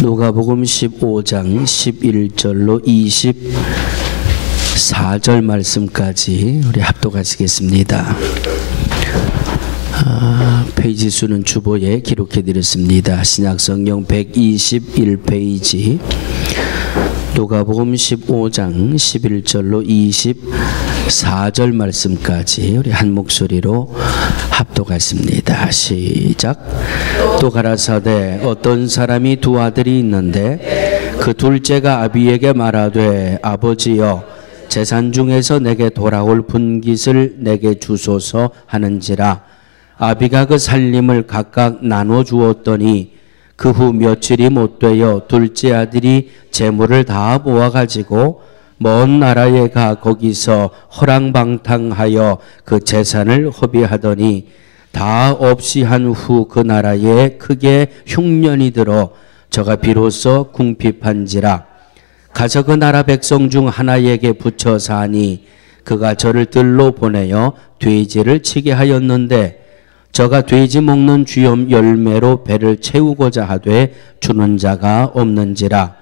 누가복음 15장 11절로 24절 말씀까지 우리 합독하시겠습니다. 페이지 수는 주보에 기록해 드렸습니다. 신약성경 121페이지 누가복음 15장 11절로 24절 말씀까지 우리 한 목소리로 합독하십니다. 시작. 또 가라사대 어떤 사람이 두 아들이 있는데 그 둘째가 아비에게 말하되 아버지여 재산 중에서 내게 돌아올 분깃을 내게 주소서 하는지라. 아비가 그 살림을 각각 나눠 주었더니 그 후 며칠이 못되어 둘째 아들이 재물을 다 모아가지고 먼 나라에 가 거기서 허랑방탕하여 그 재산을 허비하더니 다 없이 한 후 그 나라에 크게 흉년이 들어 저가 비로소 궁핍한지라. 가서 그 나라 백성 중 하나에게 붙여 사니 그가 저를 들로 보내어 돼지를 치게 하였는데 저가 돼지 먹는 쥐염 열매로 배를 채우고자 하되 주는 자가 없는지라.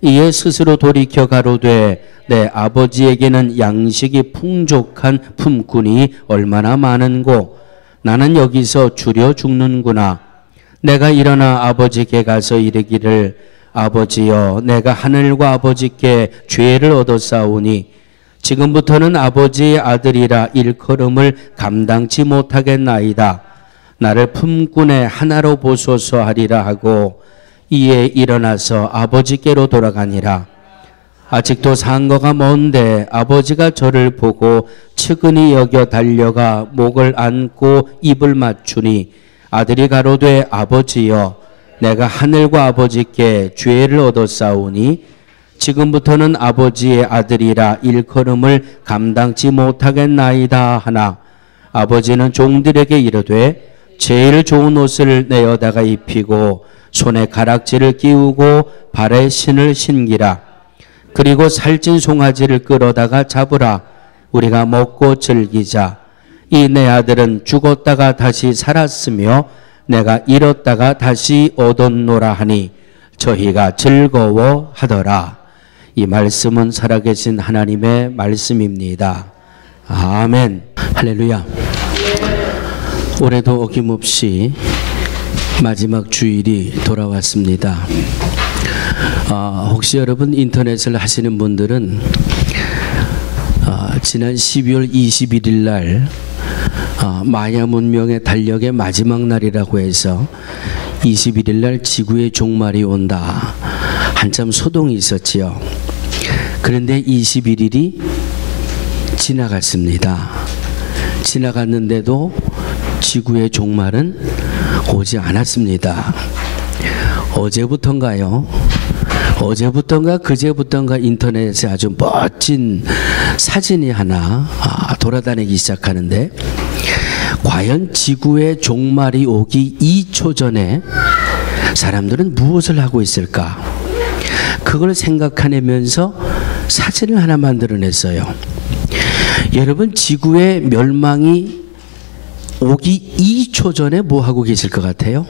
이에 스스로 돌이켜 가로되 내 아버지에게는 양식이 풍족한 품꾼이 얼마나 많은고 나는 여기서 주려 죽는구나. 내가 일어나 아버지께 가서 이르기를 아버지여 내가 하늘과 아버지께 죄를 얻었사오니 지금부터는 아버지의 아들이라 일컬음을 감당치 못하겠나이다. 나를 품꾼의 하나로 보소서 하리라 하고 이에 일어나서 아버지께로 돌아가니라. 아직도 상거가 먼데 아버지가 저를 보고 측은히 여겨 달려가 목을 안고 입을 맞추니 아들이 가로되 아버지여 내가 하늘과 아버지께 죄를 얻었사오니 지금부터는 아버지의 아들이라 일컬음을 감당치 못하겠나이다 하나 아버지는 종들에게 이르되 제일 좋은 옷을 내어다가 입히고 손에 가락지를 끼우고 발에 신을 신기라. 그리고 살찐 송아지를 끌어다가 잡으라. 우리가 먹고 즐기자. 이 내 아들은 죽었다가 다시 살았으며 내가 잃었다가 다시 얻었노라 하니 저희가 즐거워하더라. 이 말씀은 살아계신 하나님의 말씀입니다. 아멘. 할렐루야. 올해도 어김없이 마지막 주일이 돌아왔습니다. 혹시 여러분 인터넷을 하시는 분들은 지난 12월 21일 날 마야 문명의 달력의 마지막 날이라고 해서 21일 날 지구의 종말이 온다. 한참 소동이 있었지요. 그런데 21일이 지나갔습니다. 지나갔는데도 지구의 종말은 오지 않았습니다. 어제부터인가 그제부터인가 인터넷에 아주 멋진 사진이 하나 돌아다니기 시작하는데 과연 지구의 종말이 오기 2초 전에 사람들은 무엇을 하고 있을까? 그걸 생각해내면서 사진을 하나 만들어냈어요. 여러분 지구의 멸망이 오기 2초 전에 뭐 하고 계실 것 같아요?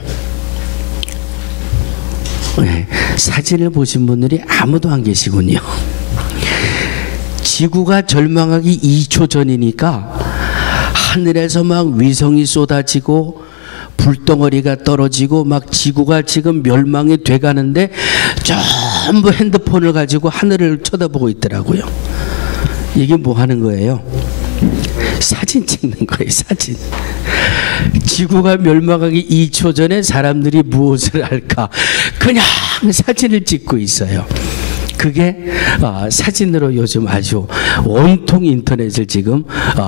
네, 사진을 보신 분들이 아무도 안 계시군요. 지구가 절망하기 2초 전이니까 하늘에서 막 위성이 쏟아지고 불덩어리가 떨어지고 막 지구가 지금 멸망이 돼가는데 전부 핸드폰을 가지고 하늘을 쳐다보고 있더라고요. 이게 뭐 하는 거예요? 사진 찍는 거예요. 사진. 지구가 멸망하기 2초 전에 사람들이 무엇을 할까? 그냥 사진을 찍고 있어요. 그게 사진으로 요즘 아주 온통 인터넷을 지금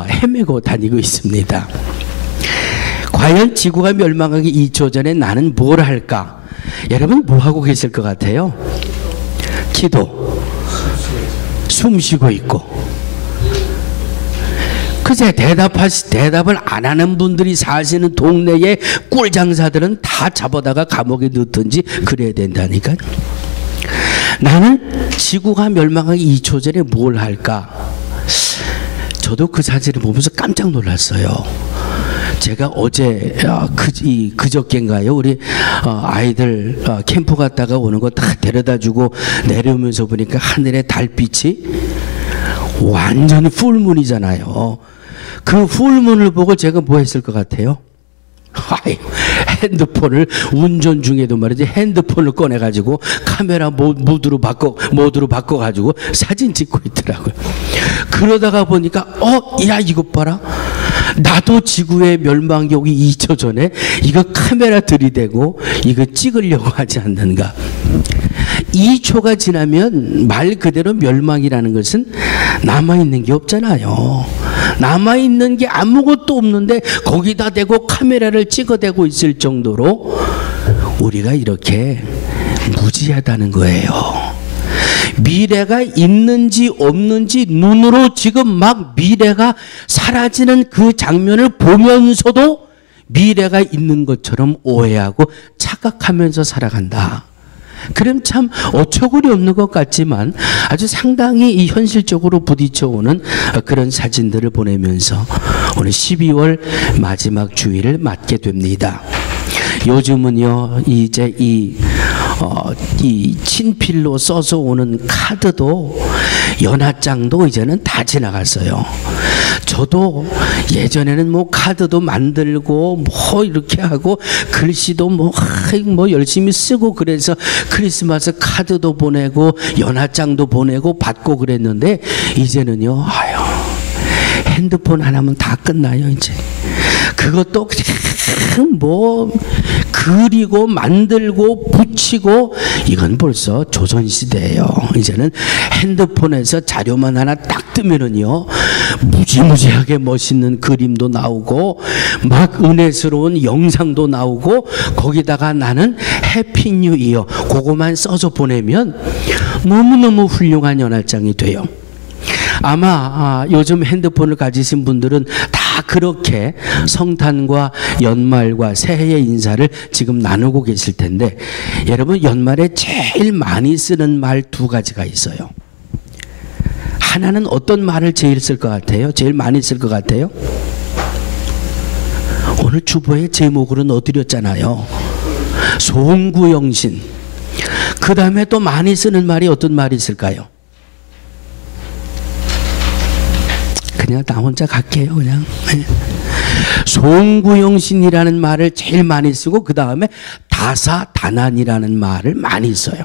헤매고 다니고 있습니다. 과연 지구가 멸망하기 2초 전에 나는 뭘 할까? 여러분 뭐 하고 계실 것 같아요? 기도. 숨 쉬고 있고. 그제 대답을 안 하는 분들이 사시는 동네의 꿀장사들은 다 잡아다가 감옥에 넣든지 그래야 된다니까요. 나는 지구가 멸망하기 2초 전에 뭘 할까? 저도 그 사진을 보면서 깜짝 놀랐어요. 제가 어제 그저께인가요? 우리 아이들 캠프 갔다가 오는 거 다 데려다주고 내려오면서 보니까 하늘에 달빛이 완전히 풀문이잖아요. 그 풀문을 보고 제가 뭐 했을 것 같아요? 핸드폰을 운전 중에도 말이지 핸드폰을 꺼내가지고 카메라 모드로 바꿔가지고 사진 찍고 있더라고요. 그러다가 보니까 야 이것 봐라. 나도 지구의 멸망이 오기 2초 전에 이거 카메라 들이대고 이거 찍으려고 하지 않는가. 2초가 지나면 말 그대로 멸망이라는 것은 남아있는 게 없잖아요. 남아있는 게 아무것도 없는데 거기다 대고 카메라를 찍어대고 있을 정도로 우리가 이렇게 무지하다는 거예요. 미래가 있는지 없는지 눈으로 지금 막 미래가 사라지는 그 장면을 보면서도 미래가 있는 것처럼 오해하고 착각하면서 살아간다. 그럼 참 어처구니 없는 것 같지만 아주 상당히 이 현실적으로 부딪혀오는 그런 사진들을 보내면서 오늘 12월 마지막 주일을 맞게 됩니다. 요즘은요 이제 이 친필로 써서 오는 카드도 연하장도 이제는 다 지나갔어요. 저도 예전에는 뭐 카드도 만들고 뭐 이렇게 하고 글씨도 뭐 열심히 쓰고 그래서 크리스마스 카드도 보내고 연하장도 보내고 받고 그랬는데 이제는요 핸드폰 하나면 다 끝나요. 이제 그것도 그냥 뭐 그리고 만들고 붙이고 이건 벌써 조선시대예요. 이제는 핸드폰에서 자료만 하나 딱 뜨면은요 무지무지하게 멋있는 그림도 나오고 막 은혜스러운 영상도 나오고 거기다가 나는 해피 뉴 이어 그거만 써서 보내면 너무너무 훌륭한 연할장이 돼요. 아마 요즘 핸드폰을 가지신 분들은 다 그렇게 성탄과 연말과 새해의 인사를 지금 나누고 계실 텐데 여러분 연말에 제일 많이 쓰는 말 두 가지가 있어요. 하나는 어떤 말을 제일 쓸 것 같아요? 제일 많이 쓸 것 같아요? 오늘 주보의 제목으로 넣어드렸잖아요. 송구영신. 그 다음에 또 많이 쓰는 말이 어떤 말이 있을까요? 그냥 나 혼자 갈게요. 그냥 송구영신이라는 말을 제일 많이 쓰고 그 다음에 다사다난이라는 말을 많이 써요.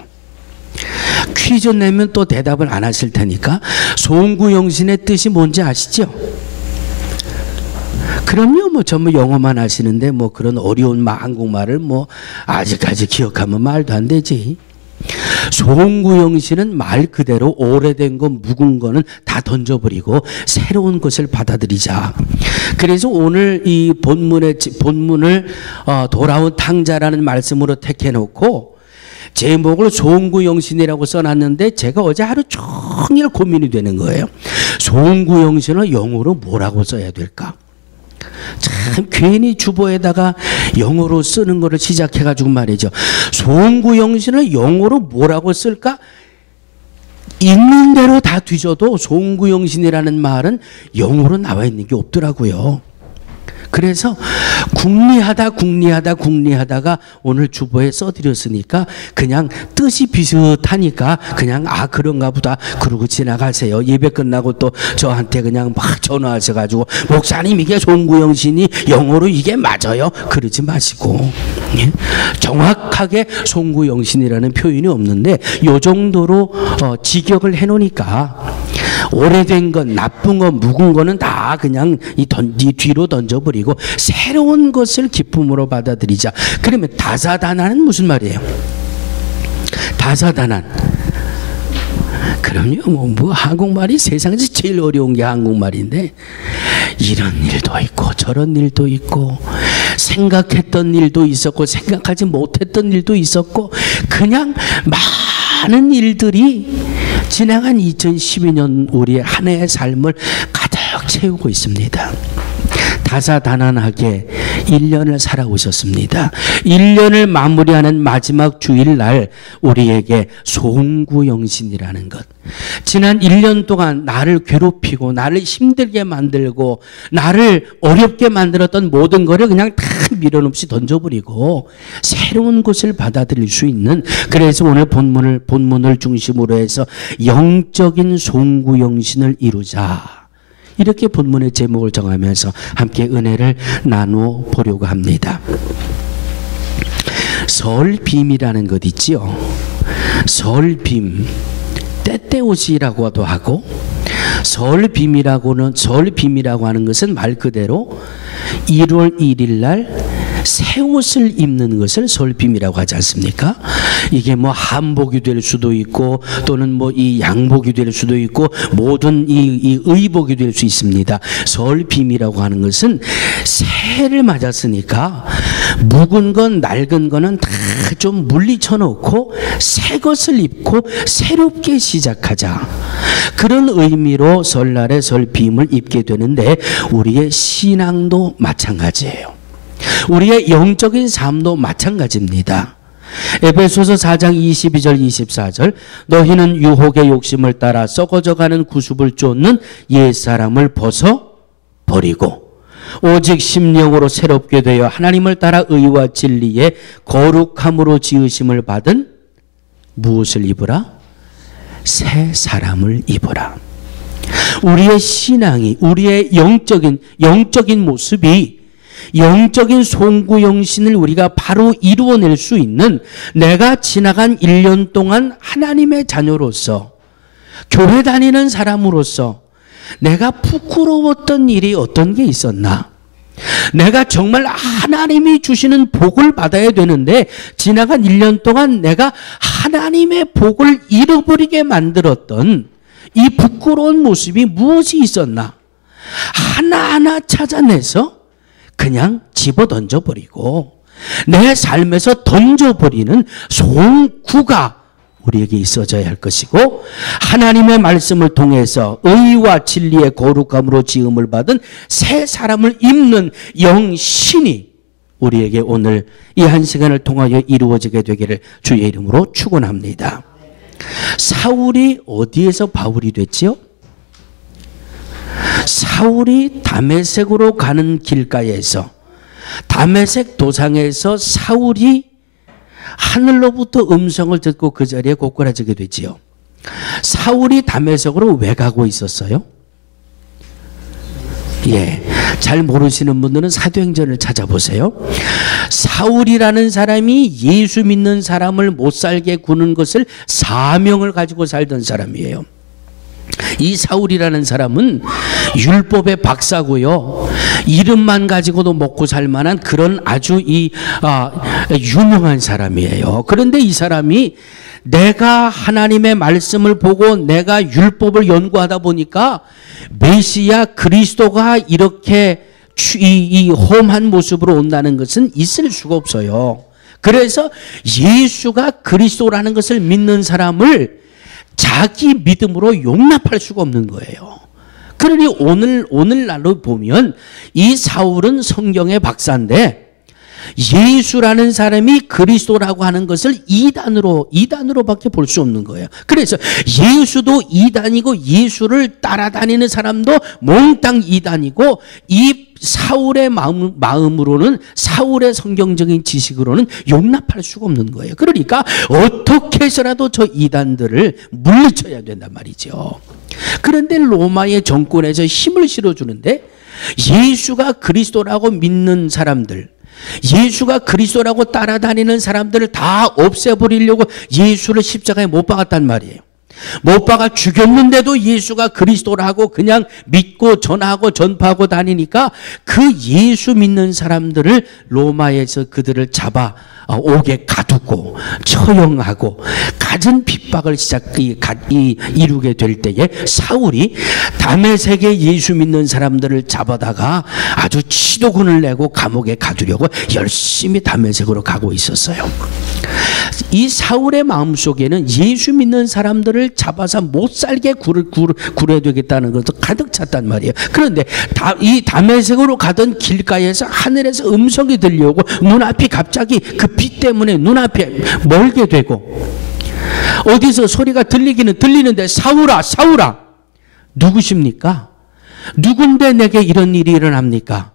퀴즈 내면 또 대답을 안 하실 테니까 송구영신의 뜻이 뭔지 아시죠? 그럼요. 뭐 전부 영어만 하시는데 뭐 그런 어려운 한국말을 뭐 아직까지 기억하면 말도 안 되지. 송구영신은 말 그대로 오래된 거 묵은 거는 다 던져버리고 새로운 것을 받아들이자. 그래서 오늘 이 본문을 돌아온 탕자라는 말씀으로 택해놓고 제목을 송구영신이라고 써놨는데 제가 어제 하루 종일 고민이 되는 거예요. 송구영신을 영어로 뭐라고 써야 될까? 참 괜히 주보에다가 영어로 쓰는 거를 시작해가지고 말이죠. 송구영신을 영어로 뭐라고 쓸까? 있는 대로 다 뒤져도 송구영신이라는 말은 영어로 나와 있는 게 없더라고요. 그래서 궁리하다가 오늘 주보에 써드렸으니까 그냥 뜻이 비슷하니까 그냥 그런가 보다 그러고 지나가세요. 예배 끝나고 또 저한테 그냥 막 전화하셔가지고 목사님 이게 송구영신이 영어로 이게 맞아요? 그러지 마시고 정확하게 송구영신이라는 표현이 없는데 요 정도로 직역을 해놓으니까 오래된 건 나쁜 건 묵은 거는 다 그냥 이 뒤로 던져버리고 새로운 것을 기쁨으로 받아들이자. 그러면 다사다난은 무슨 말이에요? 다사다난. 그럼요. 뭐 한국말이 세상에서 제일 어려운 게 한국말인데 이런 일도 있고 저런 일도 있고 생각했던 일도 있었고 생각하지 못했던 일도 있었고 그냥 많은 일들이 지나간 2012년 우리의 한 해의 삶을 가득 채우고 있습니다. 다사다난하게 1년을 살아오셨습니다. 1년을 마무리하는 마지막 주일날 우리에게 송구영신이라는 것, 지난 1년 동안 나를 괴롭히고 나를 힘들게 만들고 나를 어렵게 만들었던 모든 것을 그냥 다 미련없이 던져버리고 새로운 것을 받아들일 수 있는, 그래서 오늘 본문을 중심으로 해서 영적인 송구영신을 이루자, 이렇게 본문의 제목을 정하면서 함께 은혜를 나누어 보려고 합니다. 설빔이라는 것 있지요. 설빔, 때때옷이라고도 하고, 설빔이라고 하는 것은 말 그대로 1월 1일 날 새 옷을 입는 것을 설빔이라고 하지 않습니까? 이게 뭐 한복이 될 수도 있고 또는 뭐 이 양복이 될 수도 있고 모든 이 의복이 될 수 있습니다. 설빔이라고 하는 것은 새해를 맞았으니까 묵은 건 낡은 거는 다 좀 물리쳐 놓고 새 것을 입고 새롭게 시작하자, 그런 의미로 설날에 설빔을 입게 되는데 우리의 신앙도 마찬가지예요. 우리의 영적인 삶도 마찬가지입니다. 에베소서 4장 22절 24절, 너희는 유혹의 욕심을 따라 썩어져가는 구습을 쫓는 옛사람을 벗어버리고 오직 심령으로 새롭게 되어 하나님을 따라 의와 진리의 거룩함으로 지으심을 받은 무엇을 입으라? 새 사람을 입으라. 우리의 신앙이, 우리의 영적인 모습이, 영적인 송구영신을 우리가 바로 이루어낼 수 있는, 내가 지나간 1년 동안 하나님의 자녀로서, 교회 다니는 사람으로서 내가 부끄러웠던 일이 어떤 게 있었나? 내가 정말 하나님이 주시는 복을 받아야 되는데 지나간 1년 동안 내가 하나님의 복을 잃어버리게 만들었던 이 부끄러운 모습이 무엇이 있었나? 하나하나 찾아내서 그냥 집어 던져버리고 내 삶에서 던져버리는 송구가 우리에게 있어져야 할 것이고, 하나님의 말씀을 통해서 의와 진리의 거룩함으로 지음을 받은 새 사람을 입는 영신이 우리에게 오늘 이 한 시간을 통하여 이루어지게 되기를 주의 이름으로 축원합니다. 사울이 어디에서 바울이 됐지요? 사울이 다메섹으로 가는 길가에서, 다메섹 도상에서 사울이 하늘로부터 음성을 듣고 그 자리에 고꾸라지게 되지요. 사울이 다메섹으로 왜 가고 있었어요? 잘 모르시는 분들은 사도행전을 찾아보세요. 사울이라는 사람이 예수 믿는 사람을 못 살게 구는 것을 사명을 가지고 살던 사람이에요. 이 사울이라는 사람은 율법의 박사고요, 이름만 가지고도 먹고 살 만한 그런 아주 유명한 사람이에요. 그런데 이 사람이 내가 하나님의 말씀을 보고 내가 율법을 연구하다 보니까 메시아 그리스도가 이렇게 이 험한 모습으로 온다는 것은 있을 수가 없어요. 그래서 예수가 그리스도라는 것을 믿는 사람을 자기 믿음으로 용납할 수가 없는 거예요. 그러니 오늘날로 보면 이 사울은 성경의 박사인데 예수라는 사람이 그리스도라고 하는 것을 이단으로밖에 볼 수 없는 거예요. 그래서 예수도 이단이고 예수를 따라다니는 사람도 몽땅 이단이고, 이 사울의 마음으로는, 사울의 성경적인 지식으로는 용납할 수가 없는 거예요. 그러니까 어떻게 해서라도 저 이단들을 물리쳐야 된단 말이죠. 그런데 로마의 정권에서 힘을 실어주는데 예수가 그리스도라고 믿는 사람들, 예수가 그리스도라고 따라다니는 사람들을 다 없애버리려고 예수를 십자가에 못 박았단 말이에요. 못 박아 죽였는데도 예수가 그리스도라고 그냥 믿고 전파하고 다니니까 그 예수 믿는 사람들을 로마에서 그들을 잡아 옥에 가두고 처형하고 갖은 핍박을 이루게 될 때에 사울이 다메섹에 예수 믿는 사람들을 잡아다가 아주 치도군을 내고 감옥에 가두려고 열심히 다메섹으로 가고 있었어요. 이 사울의 마음속에는 예수 믿는 사람들을 잡아서 못 살게 굴어야 되겠다는 것도 가득 찼단 말이에요. 그런데 이 다메섹으로 가던 길가에서 하늘에서 음성이 들려오고 눈앞이 갑자기 그 빛 때문에 눈앞에 멀게 되고, 어디서 소리가 들리기는 들리는데 사울아 사울아 누구십니까? 누군데 내게 이런 일이 일어납니까?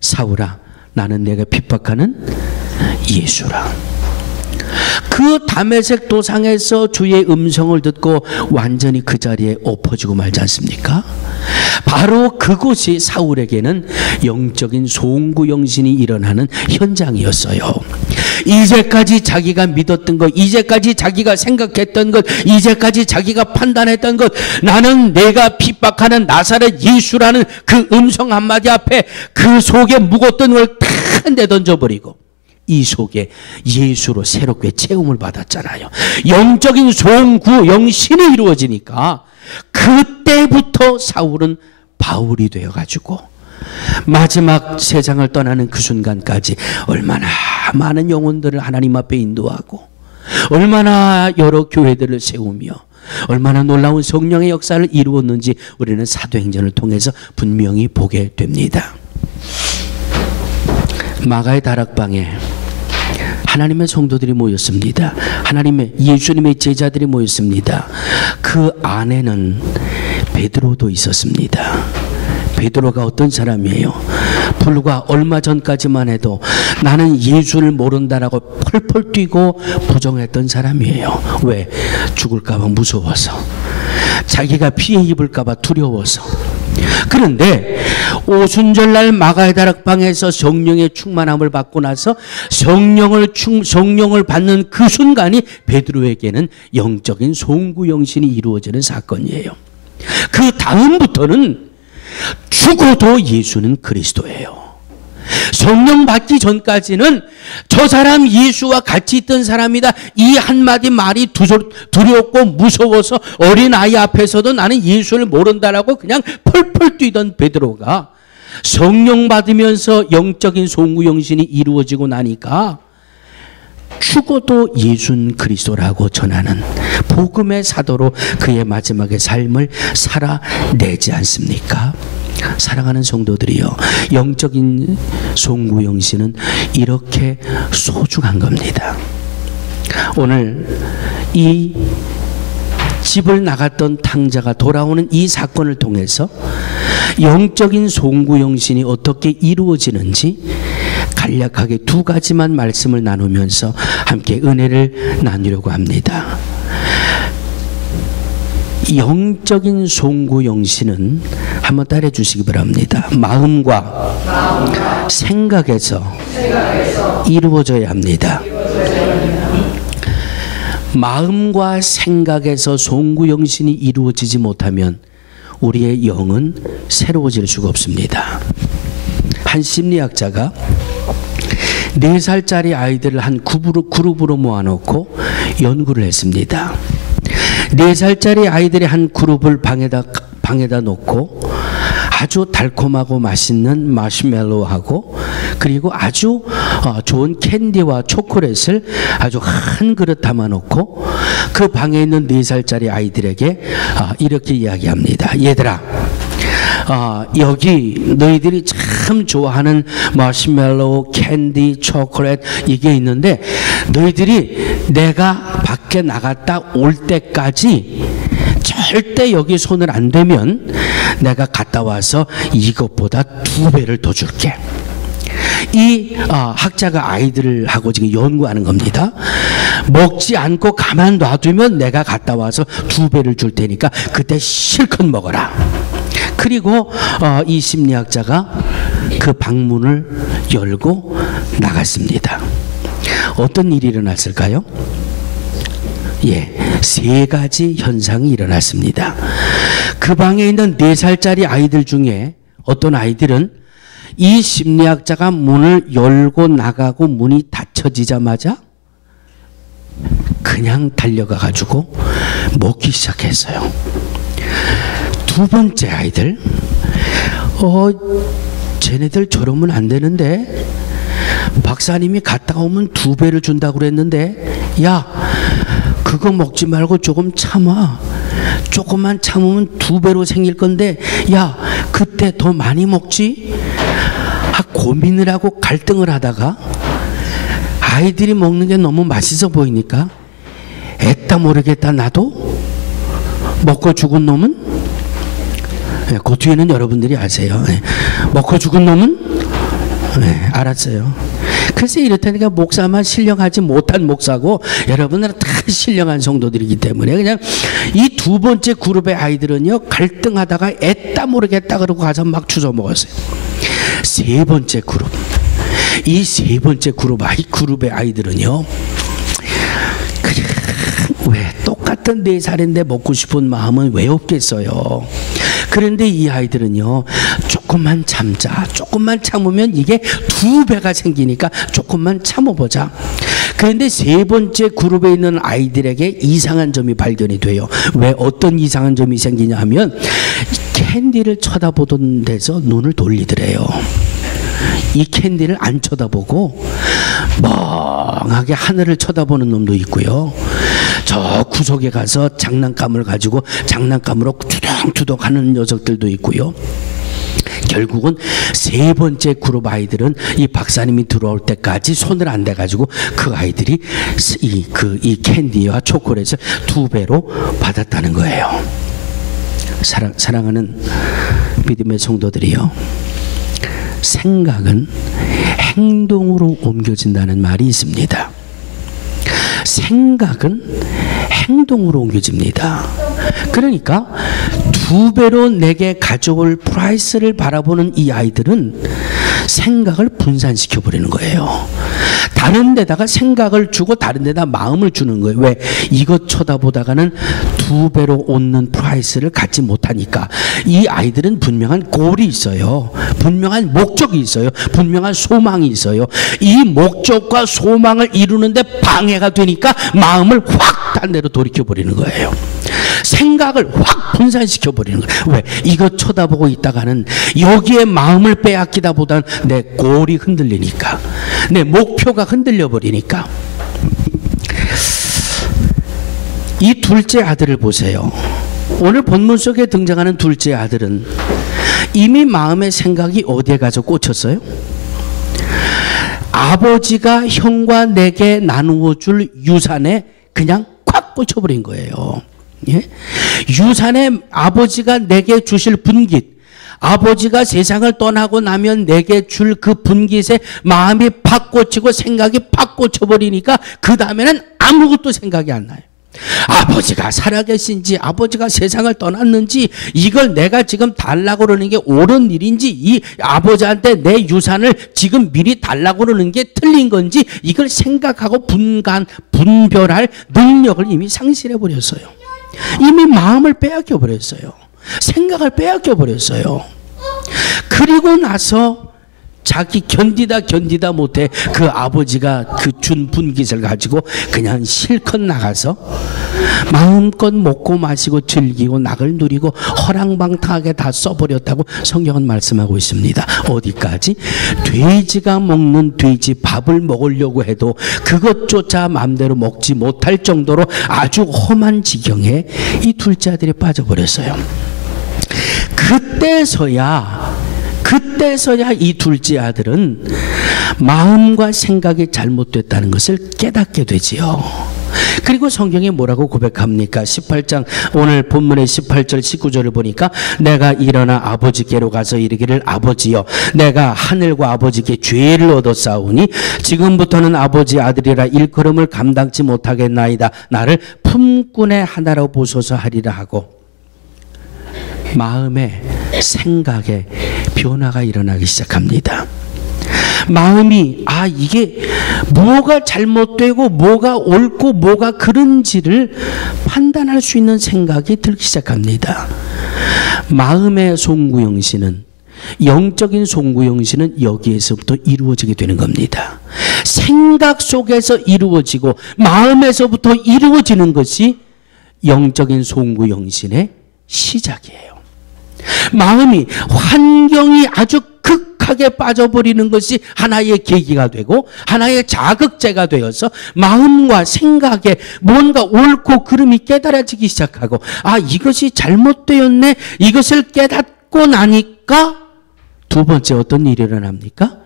사울아 나는 내가 핍박하는 예수라. 그 다메섹 도상에서 주의 음성을 듣고 완전히 그 자리에 엎어지고 말지 않습니까? 바로 그곳이 사울에게는 영적인 송구영신이 일어나는 현장이었어요. 이제까지 자기가 믿었던 것, 이제까지 자기가 생각했던 것, 이제까지 자기가 판단했던 것, 나는 내가 핍박하는 나사렛 예수라는 그 음성 한마디 앞에 그 속에 묵었던 걸 다 내던져버리고 이 속에 예수로 새롭게 채움을 받았잖아요. 영적인 송구 영신이 이루어지니까 그때부터 사울은 바울이 되어가지고 마지막 세상을 떠나는 그 순간까지 얼마나 많은 영혼들을 하나님 앞에 인도하고 얼마나 여러 교회들을 세우며 얼마나 놀라운 성령의 역사를 이루었는지 우리는 사도행전을 통해서 분명히 보게 됩니다. 마가의 다락방에 하나님의 성도들이 모였습니다. 하나님의 예수님의 제자들이 모였습니다. 그 안에는 베드로도 있었습니다. 베드로가 어떤 사람이에요? 불과 얼마 전까지만 해도 나는 예수를 모른다라고 펄펄 뛰고 부정했던 사람이에요. 왜? 죽을까 봐 무서워서, 자기가 피해 입을까 봐 두려워서. 그런데 오순절날 마가의 다락방에서 성령의 충만함을 받고 나서 성령을 받는 그 순간이 베드로에게는 영적인 송구영신이 이루어지는 사건이에요. 그 다음부터는 죽어도 예수는 그리스도예요. 성령 받기 전까지는 저 사람 예수와 같이 있던 사람이다, 이 한마디 말이 두렵고 무서워서 어린아이 앞에서도 나는 예수를 모른다라고 그냥 펄펄 뛰던 베드로가 성령 받으면서 영적인 송구영신이 이루어지고 나니까 죽어도 예수는 그리스도라고 전하는 복음의 사도로 그의 마지막의 삶을 살아내지 않습니까? 사랑하는 성도들이요, 영적인 송구영신은 이렇게 소중한 겁니다. 오늘 이 집을 나갔던 탕자가 돌아오는 이 사건을 통해서 영적인 송구영신이 어떻게 이루어지는지 간략하게 두 가지만 말씀을 나누면서 함께 은혜를 나누려고 합니다. 영적인 송구영신은 한번 따라해 주시기 바랍니다. 마음과 생각에서 이루어져야 합니다. 마음과 생각에서 송구영신이 이루어지지 못하면 우리의 영은 새로워질 수가 없습니다. 한 심리학자가 4살짜리 아이들을 한 그룹으로 모아놓고 연구를 했습니다. 4살짜리 아이들의 한 그룹을 방에다 놓고 아주 달콤하고 맛있는 마시멜로하고 그리고 아주 좋은 캔디와 초콜릿을 아주 한 그릇 담아놓고 그 방에 있는 4살짜리 아이들에게 이렇게 이야기합니다. 얘들아, 여기 너희들이 참 좋아하는 마시멜로, 캔디, 초콜릿 이게 있는데 너희들이 내가 밖에 나갔다 올 때까지 절대 여기 손을 안 대면 내가 갔다 와서 이것보다 2배를 더 줄게. 이 학자가 아이들하고 지금 연구하는 겁니다. 먹지 않고 가만 놔두면 내가 갔다 와서 2배를 줄 테니까 그때 실컷 먹어라. 그리고 이 심리학자가 그 방문을 열고 나갔습니다. 어떤 일이 일어났을까요? 예, 3가지 현상이 일어났습니다. 그 방에 있는 4살짜리 아이들 중에 어떤 아이들은 이 심리학자가 문을 열고 나가고 문이 닫혀지자마자 그냥 달려가 가지고 먹기 시작했어요. 2번째 아이들, 쟤네들 저러면 안 되는데 박사님이 갔다 오면 2배를 준다고 그랬는데, 야, 그거 먹지 말고 조금 참아. 조금만 참으면 2배로 생길 건데, 야, 그때 더 많이 먹지? 고민을 하고 갈등을 하다가 아이들이 먹는 게 너무 맛있어 보이니까 애따 모르겠다 나도 먹고 죽은 놈은, 그 뒤에는 여러분들이 아세요. 먹고 죽은 놈은 알았어요. 글쎄 이렇다니까 목사만 신령하지 못한 목사고 여러분들은 다 신령한 성도들이기 때문에 그냥 이 2번째 그룹의 아이들은요, 갈등하다가 애따 모르겠다 그러고 가서 막 주워 먹었어요. 3번째 그룹, 이 3번째 그룹의 아이들은요, 그래, 왜 똑같은 4살인데 먹고 싶은 마음은 왜 없겠어요. 그런데 이 아이들은요, 조금만 참자, 조금만 참으면 이게 2배가 생기니까 조금만 참아보자. 그런데 3번째 그룹에 있는 아이들에게 이상한 점이 발견이 돼요. 왜 어떤 이상한 점이 생기냐 하면 캔디를 쳐다보던 데서 눈을 돌리더래요. 이 캔디를 안 쳐다보고 멍하게 하늘을 쳐다보는 놈도 있고요, 저 구석에 가서 장난감을 가지고 장난감으로 투덕투덕 하는 녀석들도 있고요. 결국은 3번째 그룹 아이들은 이 박사님이 들어올 때까지 손을 안 대가지고 그 아이들이 이 캔디와 초콜릿을 2배로 받았다는 거예요. 사랑하는 믿음의 성도들이요, 생각은 행동으로 옮겨진다는 말이 있습니다. 생각은 행동으로 옮겨집니다. 그러니까 2배로 내게 가져올 프라이스를 바라보는 이 아이들은 생각을 분산시켜 버리는 거예요. 다른 데다가 생각을 주고 다른 데다 마음을 주는 거예요. 왜? 이것 쳐다보다가는 2배로 오는 프라이스를 갖지 못하니까. 이 아이들은 분명한 골이 있어요. 분명한 목적이 있어요. 분명한 소망이 있어요. 이 목적과 소망을 이루는데 방해가 되니까 마음을 확 딴 데로 돌이켜 버리는 거예요. 생각을 확 분산시켜 버리는 거예요. 왜? 이것 쳐다보고 있다가는 여기에 마음을 빼앗기다 보다는 내 골이 흔들리니까, 내 목표가 흔들려 버리니까. 이 둘째 아들을 보세요. 오늘 본문 속에 등장하는 둘째 아들은 이미 마음의 생각이 어디에 가서 꽂혔어요? 아버지가 형과 내게 나누어 줄 유산에 그냥 콱 꽂혀버린 거예요. 예? 유산에 아버지가 내게 주실 분깃, 아버지가 세상을 떠나고 나면 내게 줄 그 분깃에 마음이 팍 꽂히고 생각이 팍 꽂혀버리니까 그 다음에는 아무것도 생각이 안 나요. 아버지가 살아계신지 아버지가 세상을 떠났는지 이걸 내가 지금 달라고 그러는 게 옳은 일인지, 이 아버지한테 내 유산을 지금 미리 달라고 그러는 게 틀린 건지 이걸 생각하고 분별할 능력을 이미 상실해 버렸어요. 이미 마음을 빼앗겨 버렸어요. 생각을 빼앗겨 버렸어요. 그리고 나서 자기 견디다 못해 그 아버지가 그 준 분깃을 가지고 그냥 실컷 나가서 마음껏 먹고 마시고 즐기고 낙을 누리고 허랑방탕하게 다 써버렸다고 성경은 말씀하고 있습니다. 어디까지? 돼지가 먹는 돼지 밥을 먹으려고 해도 그것조차 마음대로 먹지 못할 정도로 아주 험한 지경에 이 둘째 아들이 빠져버렸어요. 그때서야 이 둘째 아들은 마음과 생각이 잘못됐다는 것을 깨닫게 되지요. 그리고 성경이 뭐라고 고백합니까? 18장 오늘 본문의 18절 19절을 보니까 내가 일어나 아버지께로 가서 이르기를 아버지여 내가 하늘과 아버지께 죄를 얻었사오니 지금부터는 아버지 아들이라 일컬음을 감당치 못하겠나이다. 나를 품꾼의 하나로 보소서 하리라 하고 마음에 생각에 변화가 일어나기 시작합니다. 마음이 이게 뭐가 잘못되고 뭐가 옳고 뭐가 그른지를 판단할 수 있는 생각이 들기 시작합니다. 마음의 송구영신은, 영적인 송구영신은 여기에서부터 이루어지게 되는 겁니다. 생각 속에서 이루어지고 마음에서부터 이루어지는 것이 영적인 송구영신의 시작이에요. 마음이 환경이 아주 극한 심각하게 빠져버리는 것이 하나의 계기가 되고 하나의 자극제가 되어서 마음과 생각에 뭔가 옳고 그름이 깨달아지기 시작하고 아 이것이 잘못되었네 이것을 깨닫고 나니까 두 번째 어떤 일이 일어납니까?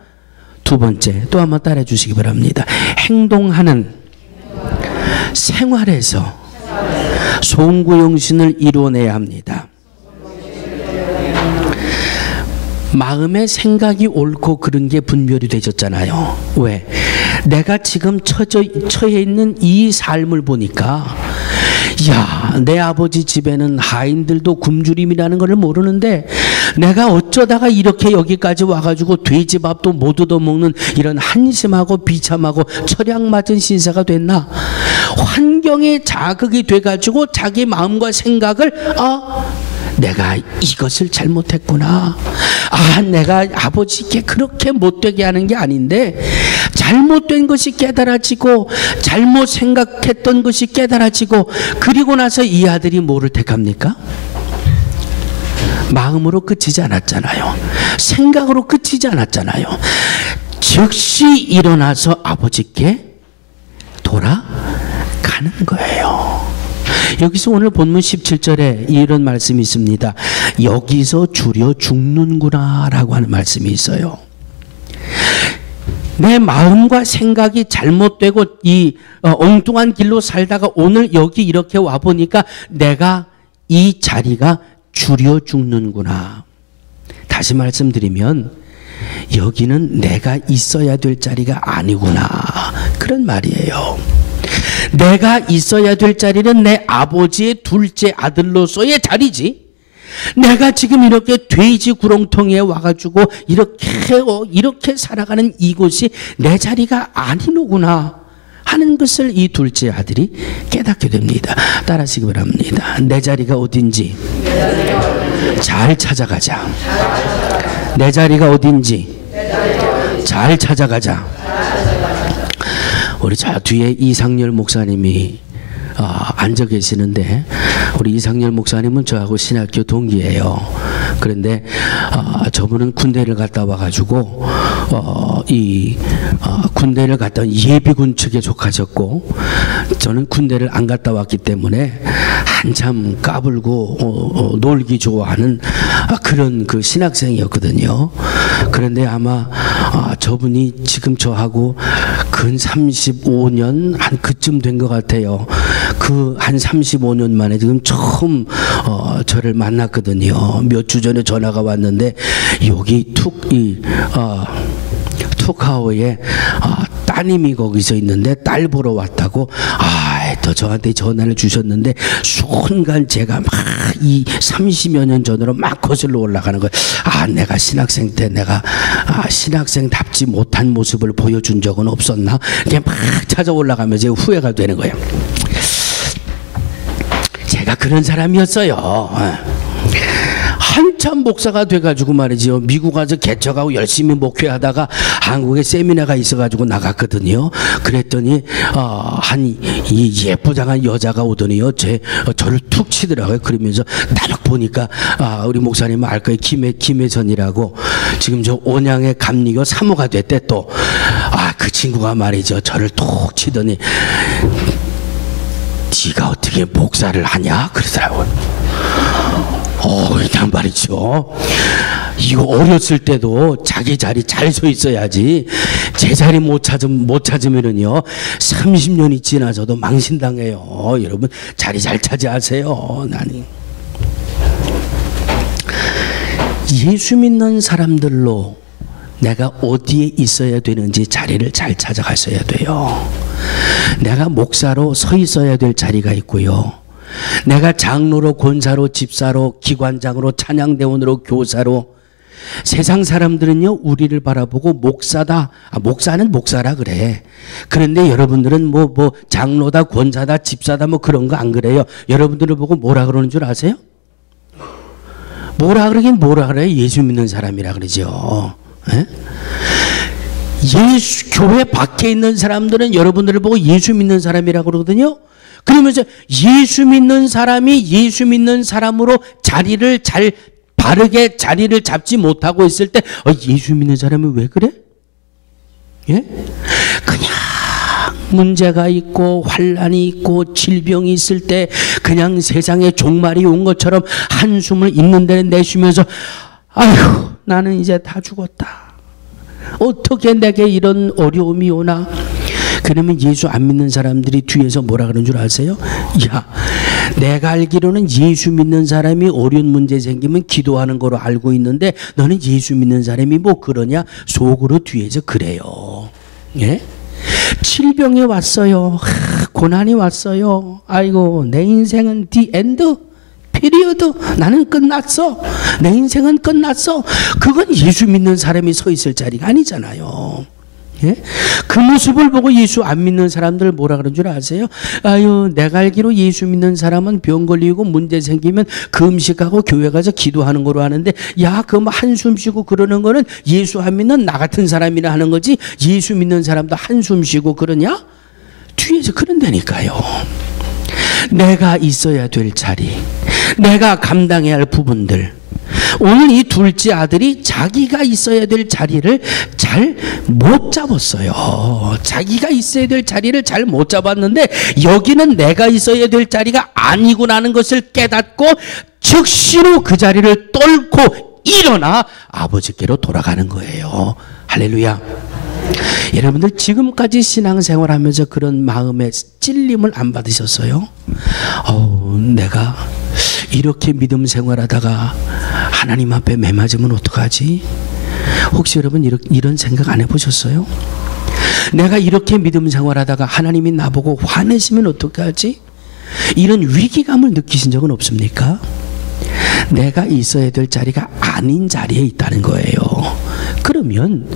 두 번째 또 한번 따라해 주시기 바랍니다. 행동하는 생활에서 송구영신을 이뤄내야 합니다. 마음의 생각이 옳고 그른 게 분별이 되졌잖아요. 왜? 내가 지금 처해 있는 이 삶을 보니까 야, 내 아버지 집에는 하인들도 굶주림이라는 걸 모르는데 내가 어쩌다가 이렇게 여기까지 와가지고 돼지밥도 못 얻어먹는 이런 한심하고 비참하고 철양 맞은 신세가 됐나? 환경에 자극이 돼가지고 자기 마음과 생각을 내가 이것을 잘못했구나. 내가 아버지께 그렇게 못되게 하는 게 아닌데 잘못된 것이 깨달아지고 잘못 생각했던 것이 깨달아지고 그리고 나서 이 아들이 뭐를 택합니까? 마음으로 끝이지 않았잖아요. 생각으로 끝이지 않았잖아요. 즉시 일어나서 아버지께 돌아가는 거예요. 여기서 오늘 본문 17절에 이런 말씀이 있습니다. 여기서 줄여 죽는구나 라고 하는 말씀이 있어요. 내 마음과 생각이 잘못되고 이 엉뚱한 길로 살다가 오늘 여기 이렇게 와보니까 내가 이 자리가 줄여 죽는구나. 다시 말씀드리면 여기는 내가 있어야 될 자리가 아니구나 그런 말이에요. 내가 있어야 될 자리는 내 아버지의 둘째 아들로서의 자리지. 내가 지금 이렇게 돼지 구렁텅이에 와가지고 이렇게 살아가는 이곳이 내 자리가 아니로구나 하는 것을 이 둘째 아들이 깨닫게 됩니다. 따라하시기 바랍니다. 내 자리가 어딘지 잘 찾아가자. 내 자리가 어딘지 잘 찾아가자. 우리 저 뒤에 이상열 목사님이 앉아 계시는데 우리 이상열 목사님은 저하고 신학교 동기예요. 그런데 저분은 군대를 갔다 와가지고 군대를 갔다 온 예비군 측에 속하셨고 저는 군대를 안 갔다 왔기 때문에 한참 까불고 놀기 좋아하는 그런 그 신학생이었거든요. 그런데 아마 저분이 지금 저하고 근 35년 한 그쯤 된 것 같아요. 그 한 35년 만에 지금 처음 저를 만났거든요. 몇 주 전에 전화가 왔는데 여기 툭하우에 따님이 거기서 있는데 딸 보러 왔다고 또 저한테 전화를 주셨는데 순간 제가 막 이 30여 년 전으로 막 거슬러 올라가는 거예요. 내가 신학생 때 내가 신학생답지 못한 모습을 보여준 적은 없었나? 그냥 막 찾아 올라가면서 후회가 되는 거예요. 제가 그런 사람이었어요. 한참 목사가 돼가지고 말이죠. 미국 가서 개척하고 열심히 목회하다가 한국에 세미나가 있어가지고 나갔거든요. 그랬더니 이 예쁘장한 여자가 오더니요. 저를 툭 치더라고요. 그러면서 딱 보니까 우리 목사님은 알 거예요. 김혜선이라고 지금 저 온양의 감리교 사모가 됐대 또. 그 친구가 말이죠. 저를 툭 치더니 네가 어떻게 목사를 하냐 그러더라고요. 그냥 말이죠. 이거 어렸을 때도 자기 자리 잘 서 있어야지. 제 자리 못 찾으면은요 30년이 지나서도 망신당해요. 여러분 자리 잘 차지하세요. 나는 예수 믿는 사람들로 내가 어디에 있어야 되는지 자리를 잘 찾아가셔야 돼요. 내가 목사로 서 있어야 될 자리가 있고요. 내가 장로로, 권사로, 집사로, 기관장으로, 찬양대원으로, 교사로. 세상 사람들은요 우리를 바라보고 목사다. 목사는 목사라 그래. 그런데 여러분들은 뭐 장로다, 권사다, 집사다 뭐 그런 거 안 그래요. 여러분들을 보고 뭐라 그러는 줄 아세요? 뭐라 그래요? 예수 믿는 사람이라 그러죠. 에? 교회 밖에 있는 사람들은 여러분들을 보고 예수 믿는 사람이라고 그러거든요. 그러면서 예수 믿는 사람이 예수 믿는 사람으로 자리를 잘 바르게 자리를 잡지 못하고 있을 때 예수 믿는 사람이 왜 그래? 예? 그냥 문제가 있고 환난이 있고 질병이 있을 때 그냥 세상에 종말이 온 것처럼 한숨을 있는 데는 내쉬면서 아휴 나는 이제 다 죽었다. 어떻게 내게 이런 어려움이 오나? 그러면 예수 안 믿는 사람들이 뒤에서 뭐라 그러는 줄 아세요? 야, 내가 알기로는 예수 믿는 사람이 어려운 문제 생기면 기도하는 거로 알고 있는데 너는 예수 믿는 사람이 뭐 그러냐? 속으로 뒤에서 그래요. 예? 질병이 왔어요. 고난이 왔어요. 아이고 내 인생은 the end. 피리어드. 나는 끝났어. 내 인생은 끝났어. 그건 예수 믿는 사람이 서 있을 자리가 아니잖아요. 예? 그 모습을 보고 예수 안 믿는 사람들 뭐라 그런 줄 아세요? 아유 내가 알기로 예수 믿는 사람은 병 걸리고 문제 생기면 금식하고 교회 가서 기도하는 거로 하는데 야 그럼 한숨 쉬고 그러는 거는 예수 안 믿는 나 같은 사람이나 하는 거지 예수 믿는 사람도 한숨 쉬고 그러냐? 뒤에서 그런다니까요. 내가 있어야 될 자리, 내가 감당해야 할 부분들. 오늘 이 둘째 아들이 자기가 있어야 될 자리를 잘 못 잡았어요. 자기가 있어야 될 자리를 잘 못 잡았는데 여기는 내가 있어야 될 자리가 아니구나는 것을 깨닫고 즉시로 그 자리를 뚫고 일어나 아버지께로 돌아가는 거예요. 할렐루야. 여러분들 지금까지 신앙생활하면서 그런 마음의 찔림을 안 받으셨어요? 내가 이렇게 믿음 생활하다가 하나님 앞에 매 맞으면 어떡하지? 혹시 여러분 이런 생각 안 해보셨어요? 내가 이렇게 믿음 생활하다가 하나님이 나보고 화내시면 어떡하지? 이런 위기감을 느끼신 적은 없습니까? 내가 있어야 될 자리가 아닌 자리에 있다는 거예요. 그러면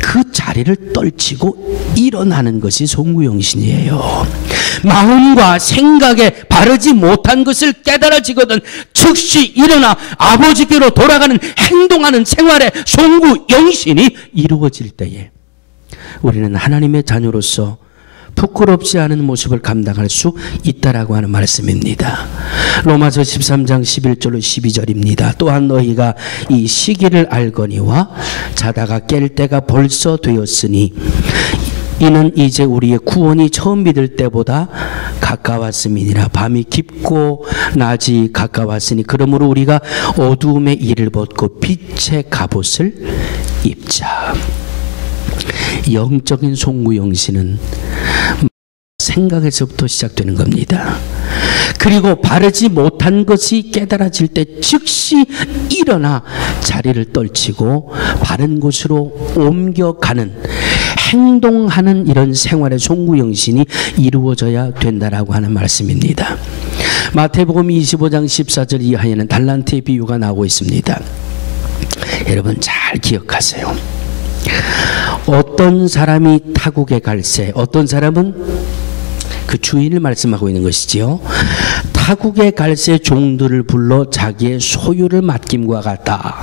그 자리를 떨치고 일어나는 것이 송구영신이에요. 마음과 생각에 바르지 못한 것을 깨달아지거든 즉시 일어나 아버지께로 돌아가는 행동하는 생활의 송구영신이 이루어질 때에 우리는 하나님의 자녀로서 부끄럽지 않은 모습을 감당할 수 있다라고 하는 말씀입니다. 로마서 13장 11절로 12절입니다. 또한 너희가 이 시기를 알거니와 자다가 깰 때가 벌써 되었으니 이는 이제 우리의 구원이 처음 믿을 때보다 가까웠음이니라. 밤이 깊고 낮이 가까웠으니 그러므로 우리가 어두움의 일을 벗고 빛의 갑옷을 입자. 영적인 송구영신은 생각에서부터 시작되는 겁니다. 그리고 바르지 못한 것이 깨달아질 때 즉시 일어나 자리를 떨치고 바른 곳으로 옮겨가는 행동하는 이런 생활의 송구영신이 이루어져야 된다라고 하는 말씀입니다. 마태복음 25장 14절 이하에는 달란트의 비유가 나오고 있습니다. 여러분 잘 기억하세요. 어떤 사람이 타국에 갈새, 어떤 사람은 그 주인을 말씀하고 있는 것이지요. 타국에 갈새 종들을 불러 자기의 소유를 맡김과 같다.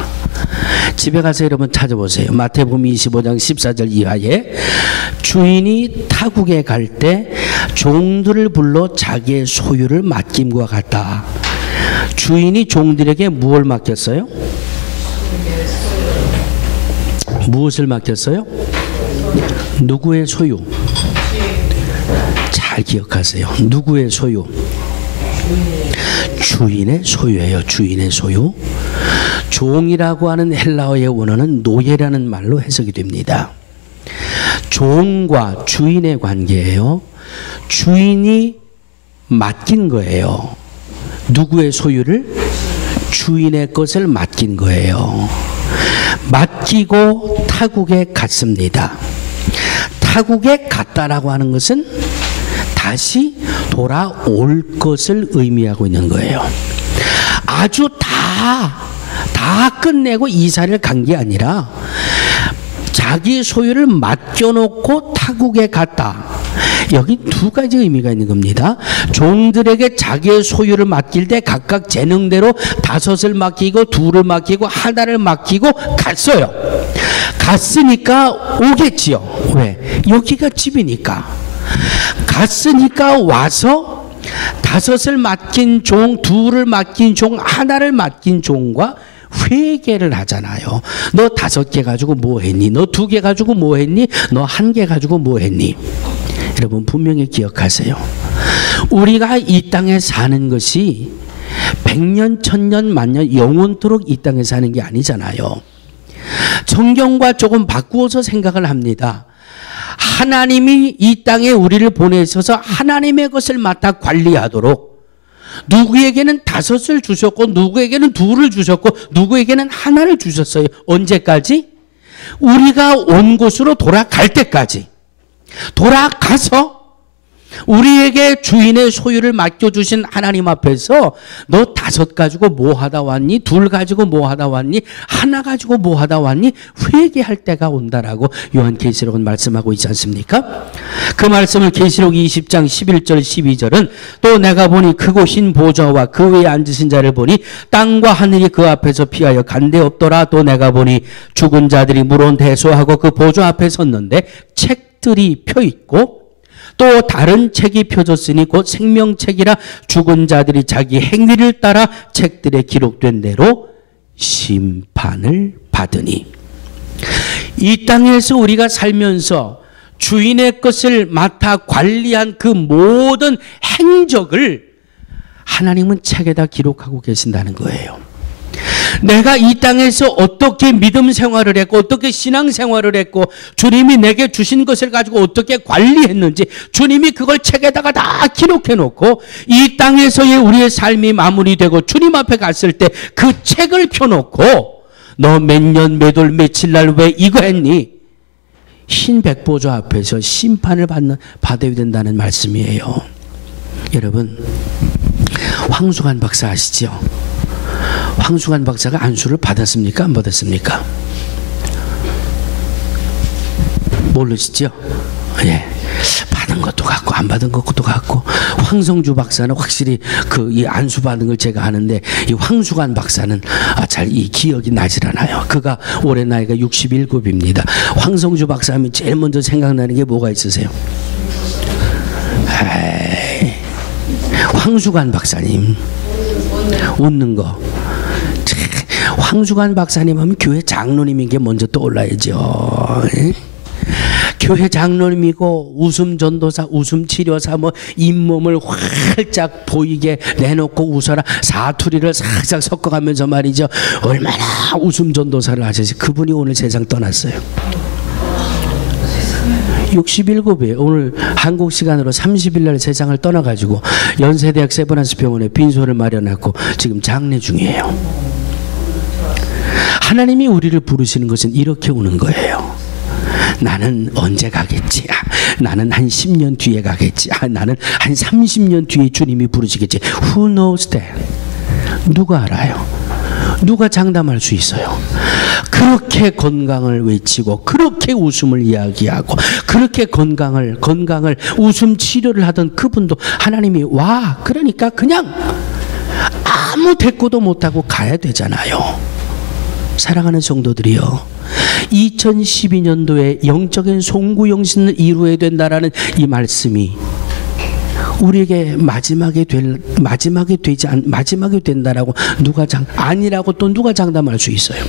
집에 가서 여러분 찾아보세요. 마태복음 25장 14절 이하에 주인이 타국에 갈 때 종들을 불러 자기의 소유를 맡김과 같다. 주인이 종들에게 무엇을 맡겼어요? 무엇을 맡겼어요? 누구의 소유? 잘 기억하세요. 누구의 소유? 주인의 소유예요. 주인의 소유. 종이라고 하는 헬라어의 원어는 노예라는 말로 해석이 됩니다. 종과 주인의 관계예요. 주인이 맡긴 거예요. 누구의 소유를? 주인의 것을 맡긴 거예요. 맡기고 타국에 갔습니다. 타국에 갔다라고 하는 것은 다시 돌아올 것을 의미하고 있는 거예요. 아주 다 끝내고 이사를 간 게 아니라 자기 소유를 맡겨놓고 타국에 갔다. 여기 두 가지 의미가 있는 겁니다. 종들에게 자기의 소유를 맡길 때 각각 재능대로 5을 맡기고 2를 맡기고 하나를 맡기고 갔어요. 갔으니까 오겠지요. 왜? 여기가 집이니까. 갔으니까 와서 5을 맡긴 종, 2를 맡긴 종, 하나를 맡긴 종과 회개를 하잖아요. 너 5개 가지고 뭐 했니? 너 2개 가지고 뭐 했니? 너 1개 가지고 뭐 했니? 여러분 분명히 기억하세요. 우리가 이 땅에 사는 것이 100년, 1000년, 만년 영원토록 이 땅에 사는 게 아니잖아요. 성경과 조금 바꾸어서 생각을 합니다. 하나님이 이 땅에 우리를 보내셔서 하나님의 것을 맡아 관리하도록 누구에게는 5을 주셨고 누구에게는 2를 주셨고 누구에게는 1를 주셨어요. 언제까지? 우리가 온 곳으로 돌아갈 때까지. 돌아가서 우리에게 주인의 소유를 맡겨주신 하나님 앞에서 너 5 가지고 뭐 하다 왔니? 2 가지고 뭐 하다 왔니? 1 가지고 뭐 하다 왔니? 회개할 때가 온다라고 요한계시록은 말씀하고 있지 않습니까? 그 말씀을 계시록 20장 11절 12절은 또 내가 보니 크고 흰 보좌와 그 위에 앉으신 자를 보니 땅과 하늘이 그 앞에서 피하여 간데 없더라. 또 내가 보니 죽은 자들이 물론 대소하고 그 보좌 앞에 섰는데 책들이 펴 있고 또 다른 책이 펴졌으니 곧 생명책이라 죽은 자들이 자기 행위를 따라 책들에 기록된 대로 심판을 받으니. 이 땅에서 우리가 살면서 주인의 것을 맡아 관리한 그 모든 행적을 하나님은 책에다 기록하고 계신다는 거예요. 내가 이 땅에서 어떻게 믿음 생활을 했고 어떻게 신앙 생활을 했고 주님이 내게 주신 것을 가지고 어떻게 관리했는지 주님이 그걸 책에다가 다 기록해 놓고 이 땅에서의 우리의 삶이 마무리되고 주님 앞에 갔을 때 그 책을 펴놓고 너 몇 년 몇 월 며칠 날 왜 이거 했니? 흰 백보좌 앞에서 심판을 받아야 된다는 말씀이에요. 여러분 황수관 박사 아시죠? 황수관 박사가 안수를 받았습니까? 안 받았습니까? 모르시죠? 예. 받은 것도 같고 안 받은 것도 같고 황성주 박사는 확실히 이 안수 받은 걸 제가 아는데 이 황수관 박사는 잘 이 기억이 나질 않아요. 그가 올해 나이가 67입니다. 황성주 박사 하면 제일 먼저 생각나는 게 뭐가 있으세요? 에이, 황수관 박사님 웃는 거. 황수관 박사님 하면 교회 장로님인 게 먼저 떠올라야죠. 교회 장로님이고 웃음 전도사, 웃음 치료사, 뭐 잇몸을 활짝 보이게 내놓고 웃어라 사투리를 살짝 섞어가면서 말이죠. 얼마나 웃음 전도사를 하셔서 그분이 오늘 세상 떠났어요. 67이에요. 오늘 한국 시간으로 30일 날 세상을 떠나가지고 연세대학 세브란스 병원에 빈소를 마련하고 지금 장례 중이에요. 하나님이 우리를 부르시는 것은 이렇게 오는 거예요. 나는 언제 가겠지? 나는 한 10년 뒤에 가겠지? 나는 한 30년 뒤에 주님이 부르시겠지? Who knows that? 누가 알아요? 누가 장담할 수 있어요? 그렇게 건강을 외치고 그렇게 웃음을 이야기하고 그렇게 건강을 웃음 치료를 하던 그분도 하나님이 와 그러니까 그냥 아무 대꾸도 못하고 가야 되잖아요. 사랑하는 성도들이요, 2012년도에 영적인 송구영신을 이루어야 된다라는 이 말씀이 우리에게 마지막이 된다라고 아니라고 또 누가 장담할 수 있어요?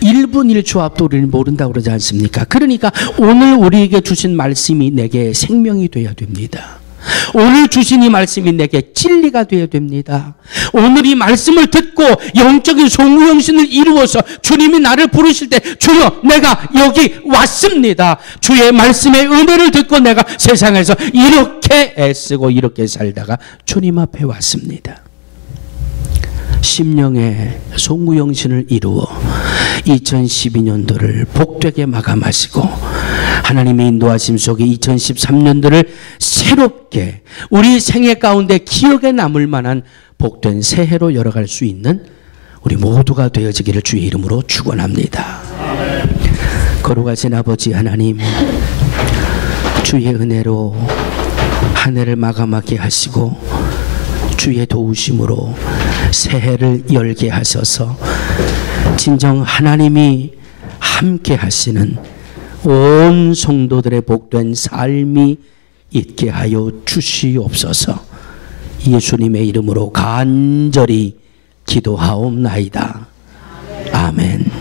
1분 1초 앞도 우리는 모른다고 그러지 않습니까? 그러니까 오늘 우리에게 주신 말씀이 내게 생명이 되어야 됩니다. 오늘 주신 이 말씀이 내게 진리가 되어야 됩니다. 오늘 이 말씀을 듣고 영적인 송구영신을 이루어서 주님이 나를 부르실 때 주여 내가 여기 왔습니다. 주의 말씀의 은혜를 듣고 내가 세상에서 이렇게 애쓰고 이렇게 살다가 주님 앞에 왔습니다. 심령의 송구영신을 이루어 2012년도를 복되게 마감하시고 하나님의 인도하심 속에 2013년도를 새롭게 우리 생애 가운데 기억에 남을 만한 복된 새해로 열어갈 수 있는 우리 모두가 되어지기를 주의 이름으로 축원합니다. 거룩하신 아버지 하나님, 주의 은혜로 한 해를 마감하게 하시고 주의 도우심으로 새해를 열게 하셔서 진정 하나님이 함께 하시는 온 성도들의 복된 삶이 있게 하여 주시옵소서. 예수님의 이름으로 간절히 기도하옵나이다. 아멘.